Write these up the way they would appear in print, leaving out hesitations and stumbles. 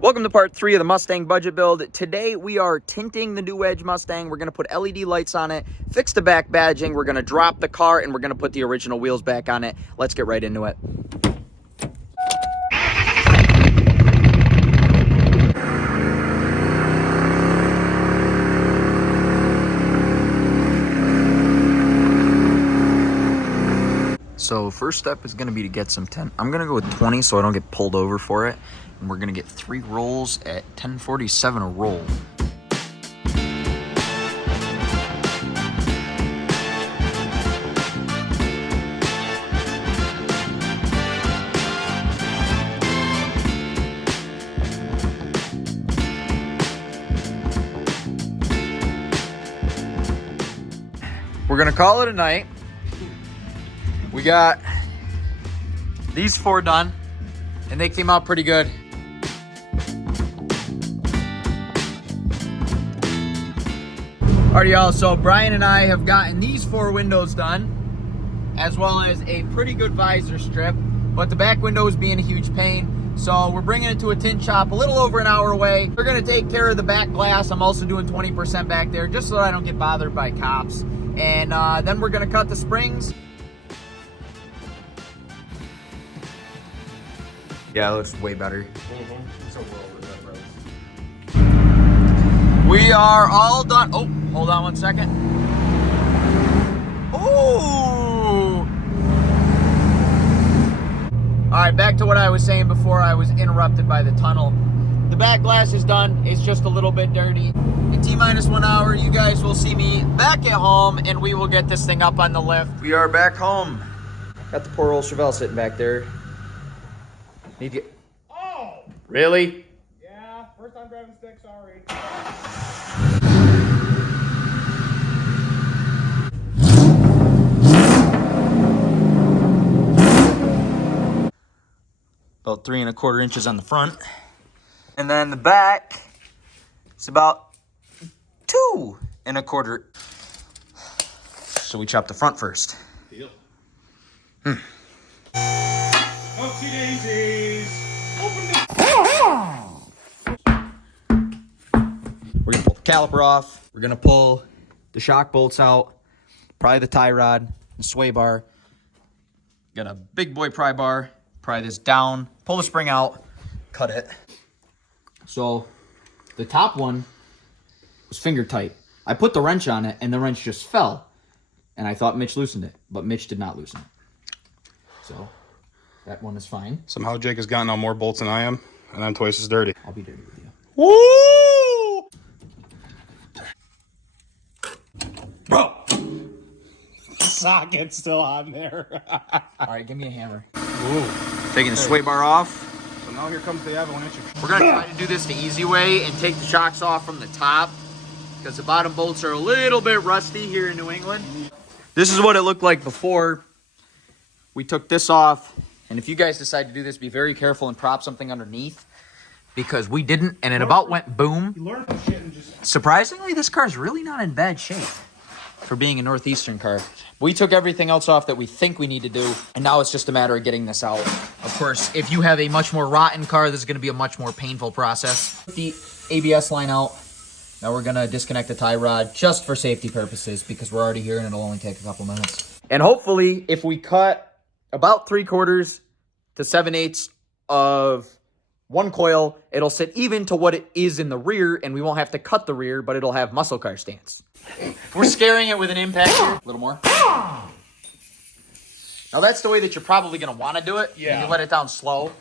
Welcome to part 3 of the Mustang budget build. Today we are tinting the new Edge Mustang. We're going to put LED lights on it, fix the back badging, we're going to drop the car, and we're going to put the original wheels back on it. Let's get right into it. So first step is going to be to get some tint. I'm going to go with 20 so I don't get pulled over for it. And we're going to get 3 rolls at $10.47 a roll. We're going to call it a night. We got these 4 done, and they came out pretty good. Alright, y'all, so Brian and I have gotten these 4 windows done, as well as a pretty good visor strip, but the back window is being a huge pain, so we're bringing it to a tint shop a little over an hour away. We're going to take care of the back glass. I'm also doing 20% back there, just so that I don't get bothered by cops. And then we're going to cut the springs. Yeah, it looks way better. So well over that road. We are all done. Oh, hold on one second. Ooh! All right, back to what I was saying before I was interrupted by the tunnel. The back glass is done. It's just a little bit dirty. In T-minus 1 hour, you guys will see me back at home, and we will get this thing up on the lift. We are back home. Got the poor old Chevelle sitting back there. Need to get... Oh! Really? Yeah, first time driving stick, sorry. About 3 1/4 inches on the front. And then the back is about 2 1/4. So we chop the front first. Deal. Oopsie daisies. Open the... We're gonna pull the caliper off. We're gonna pull the shock bolts out. Probably the tie rod, the sway bar. Got a big boy pry bar. Pry this down, pull the spring out, cut it. So the top one was finger tight. I put the wrench on it and the wrench just fell. And I thought Mitch loosened it, but Mitch did not loosen it. So that one is fine. Somehow Jake has gotten on more bolts than I am, and I'm twice as dirty. I'll be dirty with you. Woo! Bro! Socket's still on there. All right, give me a hammer. Ooh. Taking the sway bar off. So now here comes the avalanche. We're gonna try to do this the easy way and take the shocks off from the top, because the bottom bolts are a little bit rusty here in New England. This is what it looked like before we took this off. And if you guys decide to do this, be very careful and prop something underneath, because we didn't, and it about went boom. You learn some shit and just... Surprisingly, this car is really not in bad shape for being a Northeastern car. We took everything else off that we think we need to do, and now it's just a matter of getting this out. Of course, if you have a much more rotten car, this is going to be a much more painful process. The ABS line out. Now we're going to disconnect the tie rod just for safety purposes, because we're already here and it'll only take a couple minutes. And hopefully, if we cut about 3/4 to 7/8 of one coil, it'll sit even to what it is in the rear, and we won't have to cut the rear, but it'll have muscle car stance. We're scaring it with an impact here. A little more. Now that's the way that you're probably going to want to do it. Yeah. You let it down slow.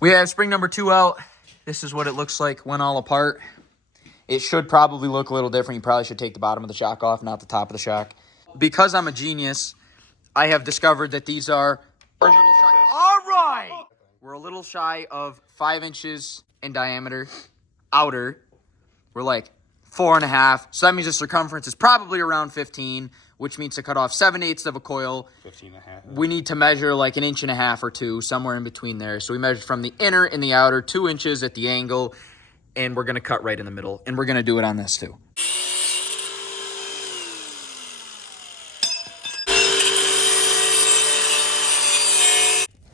We have spring number 2 out. This is what it looks like when all apart. It should probably look a little different. You probably should take the bottom of the shock off, not the top of the shock. Because I'm a genius, I have discovered that these are a little shy. All right! We're a little shy of 5 inches in diameter. Outer. We're like 4.5. So that means the circumference is probably around 15, which means to cut off 7/8 of a coil, 15.5. we need to measure like 1.5 inches or 2, somewhere in between there. So we measured from the inner and the outer, 2 inches at the angle, and we're going to cut right in the middle. And we're going to do it on this too.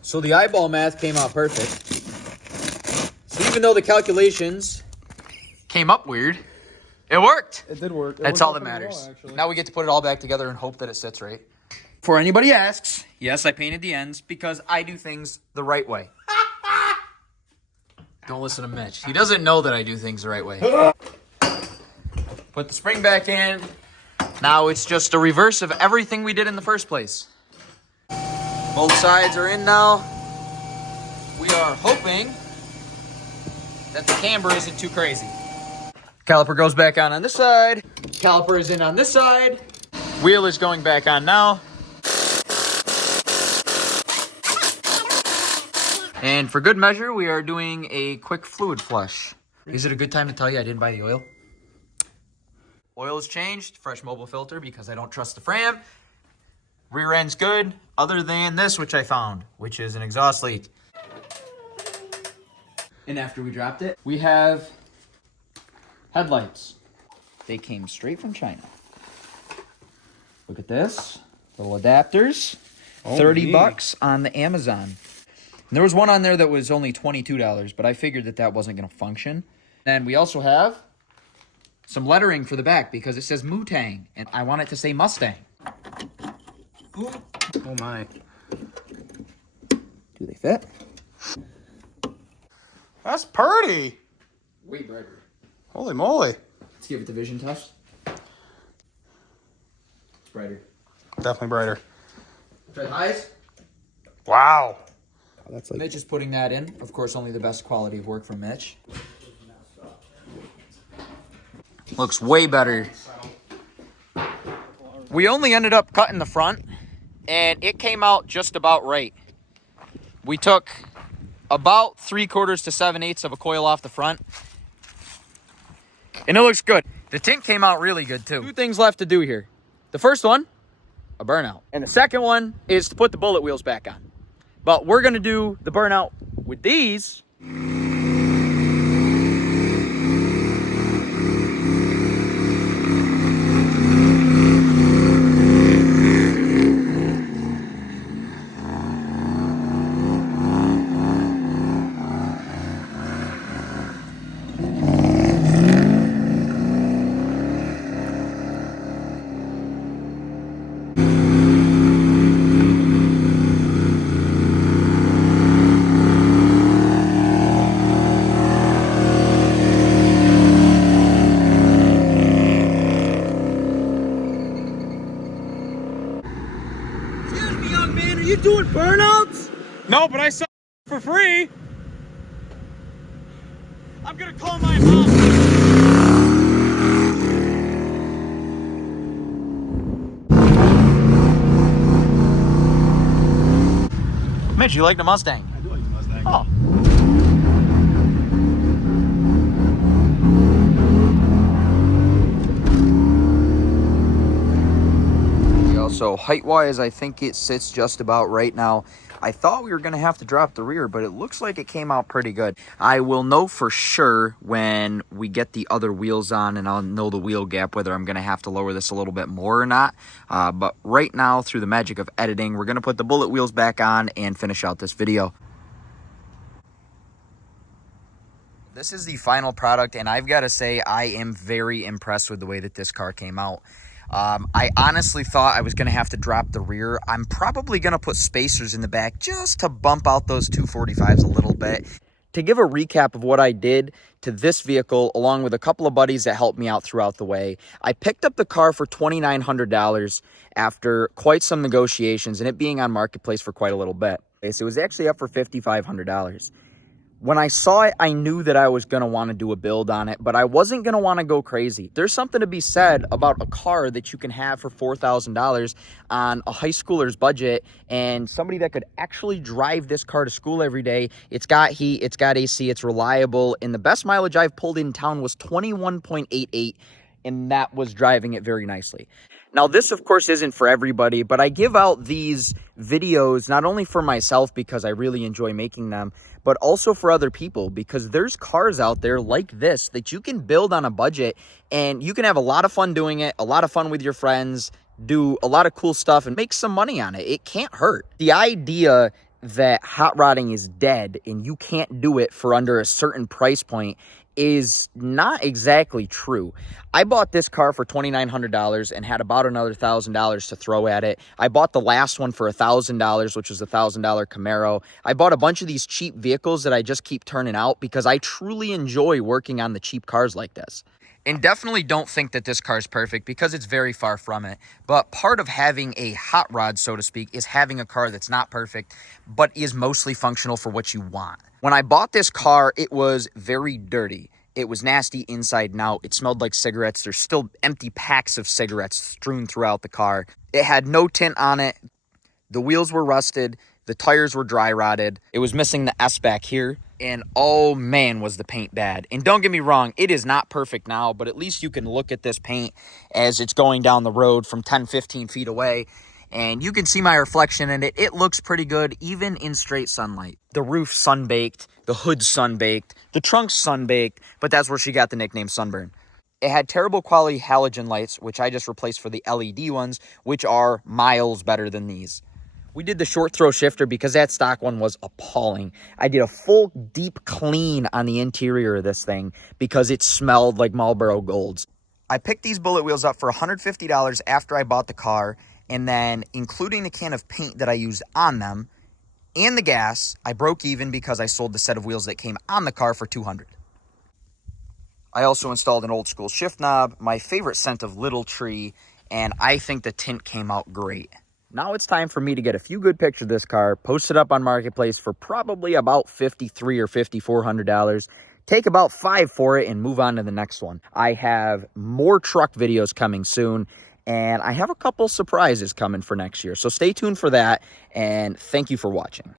So the eyeball math came out perfect. See? even though the calculations came up weird, it worked. It did work. That's all that matters. Now we get to put it all back together and hope that it sits right. Before anybody asks, yes, I painted the ends because I do things the right way. Don't listen to Mitch. He doesn't know that I do things the right way. Put the spring back in. Now it's just a reverse of everything we did in the first place. Both sides are in now. We are hoping that the camber isn't too crazy. Caliper goes back on this side. Caliper is in on this side. Wheel is going back on now. And for good measure, we are doing a quick fluid flush. Is it a good time to tell you I didn't buy the oil? Oil is changed, fresh mobile filter because I don't trust the Fram. Rear end's good, other than this, which I found, which is an exhaust leak. And after we dropped it, we have headlights. They came straight from China. Look at this, little adapters, 30 bucks on the Amazon. And there was one on there that was only $22, but I figured that that wasn't gonna function. And we also have some lettering for the back because it says Mustang, and I want it to say Mustang. Oh my. Do they fit? That's pretty. Way brighter. Holy moly. Let's give it the vision test. It's brighter. Definitely brighter. Try the highs. Wow. That's like Mitch is putting that in. Of course, only the best quality of work from Mitch. Looks way better. We only ended up cutting the front, and it came out just about right. We took about 3/4 to 7/8 of a coil off the front, and it looks good. The tint came out really good too. Two things left to do here. The first one, a burnout, and the second one is to put the bullet wheels back on. But we're gonna do the burnout with these. You doing burnouts? No, but I saw for free. I'm gonna call my mom. Mitch, you like the Mustang? I do like the Mustang. Oh. So height-wise, I think it sits just about right now. I thought we were going to have to drop the rear, but it looks like it came out pretty good. I will know for sure when we get the other wheels on and I'll know the wheel gap, whether I'm going to have to lower this a little bit more or not. But right now, through the magic of editing, we're going to put the bullet wheels back on and finish out this video. This is the final product, and I've got to say I am very impressed with the way that this car came out. I honestly thought I was going to have to drop the rear. I'm probably going to put spacers in the back just to bump out those 245s a little bit. To give a recap of what I did to this vehicle, along with a couple of buddies that helped me out throughout the way, I picked up the car for $2,900 after quite some negotiations and it being on Marketplace for quite a little bit. So it was actually up for $5,500. When I saw it, I knew that I was going to want to do a build on it, but I wasn't going to want to go crazy. There's something to be said about a car that you can have for $4,000 on a high schooler's budget and somebody that could actually drive this car to school every day. It's got heat, it's got AC, it's reliable, and the best mileage I've pulled in town was 21.88, and that was driving it very nicely. Now, this, of course, isn't for everybody, but I give out these videos not only for myself because I really enjoy making them, but also for other people because there's cars out there like this that you can build on a budget and you can have a lot of fun doing it, a lot of fun with your friends, do a lot of cool stuff and make some money on it. It can't hurt. The idea that hot rodding is dead and you can't do it for under a certain price point is not exactly true. I bought this car for $2,900 and had about another $1,000 to throw at it. I bought the last one for $1,000, which was a $1,000 Camaro. I bought a bunch of these cheap vehicles that I just keep turning out because I truly enjoy working on the cheap cars like this. And definitely don't think that this car is perfect because it's very far from it. But part of having a hot rod, so to speak, is having a car that's not perfect, but is mostly functional for what you want. When I bought this car, it was very dirty. It was nasty inside and out. It smelled like cigarettes. There's still empty packs of cigarettes strewn throughout the car. It had no tint on it. The wheels were rusted. The tires were dry rotted. It was missing the S back here. And oh man, was the paint bad. And don't get me wrong, it is not perfect now, but at least you can look at this paint as it's going down the road from 10, 15 feet away. And you can see my reflection in it. It looks pretty good, even in straight sunlight. The roof sun-baked, the hood sun-baked, the trunk's sun-baked, but that's where she got the nickname Sunburn. It had terrible quality halogen lights, which I just replaced for the LED ones, which are miles better than these. We did the short throw shifter because that stock one was appalling. I did a full deep clean on the interior of this thing because it smelled like Marlboro Golds. I picked these bullet wheels up for $150 after I bought the car, and then including the can of paint that I used on them and the gas, I broke even because I sold the set of wheels that came on the car for $200. I also installed an old school shift knob, my favorite scent of Little Tree, and I think the tint came out great. Now it's time for me to get a few good pictures of this car, post it up on Marketplace for probably about $5,300 or $5,400, take about $5 for it, and move on to the next one. I have more truck videos coming soon, and I have a couple surprises coming for next year. So stay tuned for that, and thank you for watching.